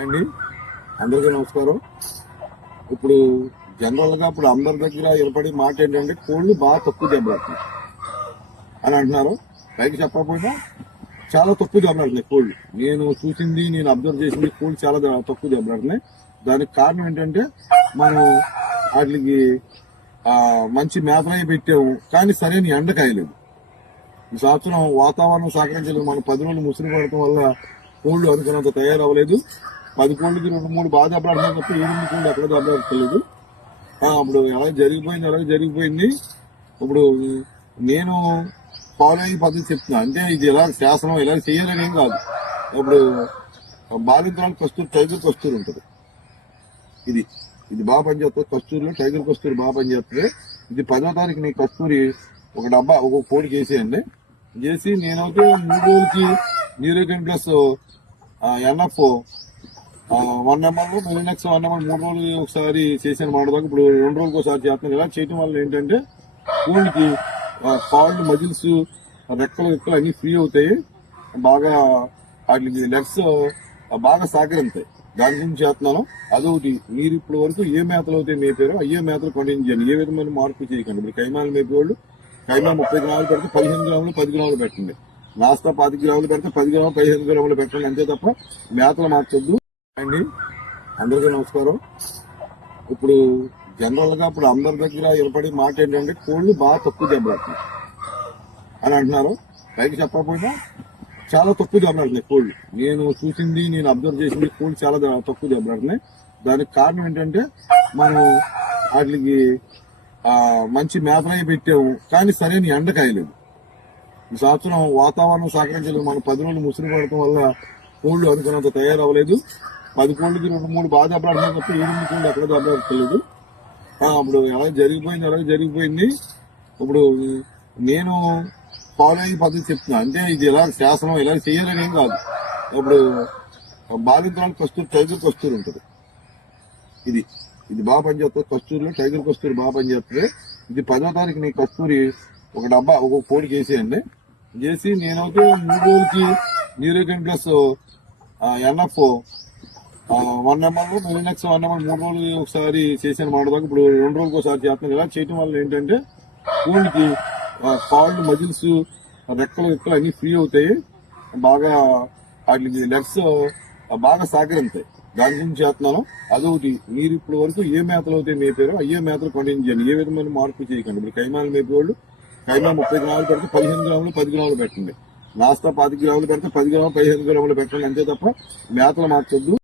అండి అందరికీ నమస్కారం. ఇప్పుడు జనరల్ గా ఇప్పుడు అందరి దగ్గర ఏర్పడే మాట ఏంటంటే కోళ్లు బాగా తక్కువ దెబ్బలాడుతున్నాయి అని అంటున్నారు. పైకి చెప్పకపోయినా చాలా తక్కువ దెబ్బలాడుతున్నాయి కోళ్లు. నేను చూసింది, నేను అబ్జర్వ్ చేసింది, కోళ్లు చాలా తక్కువ దెబ్బలాడుతున్నాయి. దానికి కారణం ఏంటంటే మనం వాటికి మంచి మేతరాయి పెట్టాము, కానీ సరైన ఎండ కాయలేదు. ఈ సంవత్సరం వాతావరణం సహకరించలేదు. మనం 10 రోజులు ముసురు పడటం వల్ల కోళ్లు అనుకున్నంత తయారవ్వలేదు. 10 కోళ్ళకి 2-3 బాగా దెబ్బలాడుతున్నాయి తప్ప 8 కోళ్ళు ఎక్కడ దెబ్బలాడలేదు. అప్పుడు ఎలా జరిగిపోయింది. ఇప్పుడు నేను ఫాలో అయ్యే పద్ధతి చెప్తున్నా. అంటే ఇది ఎలా శాసనం ఎలా చేయాలని ఏం కాదు. ఇప్పుడు బాలింతరాలు కస్తూరి, టైగర్ కస్తూరి ఉంటుంది. ఇది బాగా పనిచేస్తుంది. కస్తూరిలో టైగర్ కస్తూరి బాగా పనిచేస్తుంది. ఇది 10వ తారీఖు నీ కస్తూరి ఒక డబ్బా ఒక కోడికి వేసేయండి. చేసి నేనైతే 3 రోజులకి న్యూరోకెన్ ప్లస్ ఎన్ఎఫ్ 1 ml మెలినెక్స్ 1 ml 3 రోజులు ఒకసారి చేసాను మాట. దాకా ఇప్పుడు 2 రోజులకు ఒకసారి చేస్తున్నాను. ఇలా చేయడం వల్ల ఏంటంటే కోళ్ళకి కాళ్ళు, మజిల్స్, రెక్కలు అన్ని ఫ్రీ అవుతాయి. బాగా వాటికి లెగ్స్ బాగా సహకరిస్తాయి. దాని గురించి చేస్తున్నాను. అదొకటి. మీరు ఇప్పుడు వరకు ఏ మేతలు అయితే మేపారో అయ్యే మేతలు కంటిన్యూ చేయండి. ఏ విధమైన మార్పు చేయకండి. ఇప్పుడు కైమాలు మేపేవాళ్ళు కైమా 30 గ్రాములు పెడితే 15 గ్రాములు 10 గ్రాములు పెట్టండి. నాస్తా 25 గ్రాములు పెడితే 10 గ్రాములు 15 గ్రాములు పెట్టండి. అంతే తప్ప మేతలు మార్చొద్దు. అండి అందరికీ నమస్కారం. ఇప్పుడు జనరల్ గా ఇప్పుడు అందరి దగ్గర ఏర్పడే మాట ఏంటంటే కోళ్లు బాగా తక్కువ దెబ్బలాడుతున్నాయి అని అంటున్నారు. పైకి చెప్పకపోయినా చాలా తక్కువ దెబ్బలాడుతున్నాయి కోళ్లు. నేను చూసింది, నేను అబ్జర్వ్ చేసింది, కోళ్లు చాలా తక్కువ దెబ్బలాడుతున్నాయి. దానికి కారణం ఏంటంటే మనం వాటికి మంచి మేతరాయి పెట్టాము, కానీ సరైన ఎండ కాయలేదు. ఈ సంవత్సరం వాతావరణం సహకరించలేదు. మనం 10 రోజులు ముసురు పడటం వల్ల కోళ్లు అనుకున్నంత తయారవ్వలేదు. 10 కోళ్ళకి 2-3 బాగా దెబ్బలాడుతున్నాయి తప్ప 8 కోళ్ళు ఎక్కడ దెబ్బలాడలేదు. అప్పుడు ఎలా జరిగిపోయింది. ఇప్పుడు నేను ఫాలో అయ్యే పద్ధతి చెప్తున్నా. అంటే ఇది ఎలా శాసనం ఎలా చేయాలని ఏం కాదు. ఇప్పుడు బాలింతరాలు కస్తూరి, టైగర్ కస్తూరి ఉంటుంది. ఇది బాగా పనిచేస్తుంది. కస్తూరిలో టైగర్ కస్తూరి బాగా పనిచేస్తుంది. ఇది 10వ తారీఖు నీ కస్తూరి ఒక డబ్బా ఒక కోడికి వేసేయండి. చేసి నేనైతే 3 రోజులకి న్యూరోకెన్ ప్లస్ ఎన్ఎఫ్ 1 ml మెలినెక్స్ 1 ml 3 రోజులు ఒకసారి చేసాను మాట. దాకా ఇప్పుడు 2 రోజులకు ఒకసారి చేస్తున్నాను. ఇలా చేయడం వల్ల ఏంటంటే కోళ్ళకి కాళ్ళు, మజిల్స్, రెక్కలు అన్ని ఫ్రీ అవుతాయి. బాగా వాటికి లెగ్స్ బాగా సహకరిస్తాయి. దాని గురించి చేస్తున్నాను. అదొకటి. మీరు ఇప్పుడు వరకు ఏ మేతలు అయితే మేపారో అయ్యే మేతలు కంటిన్యూ చేయండి. ఏ విధమైన మార్పు చేయకండి. ఇప్పుడు కైమాలు మేపేవాళ్ళు కైమా 30 గ్రాములు పెడితే 15 గ్రాములు 10 గ్రాములు పెట్టండి. నాస్తా 25 గ్రాములు పెడితే 10 గ్రాములు 15 గ్రాములు పెట్టండి. అంతే తప్ప మేతలు మార్చొద్దు.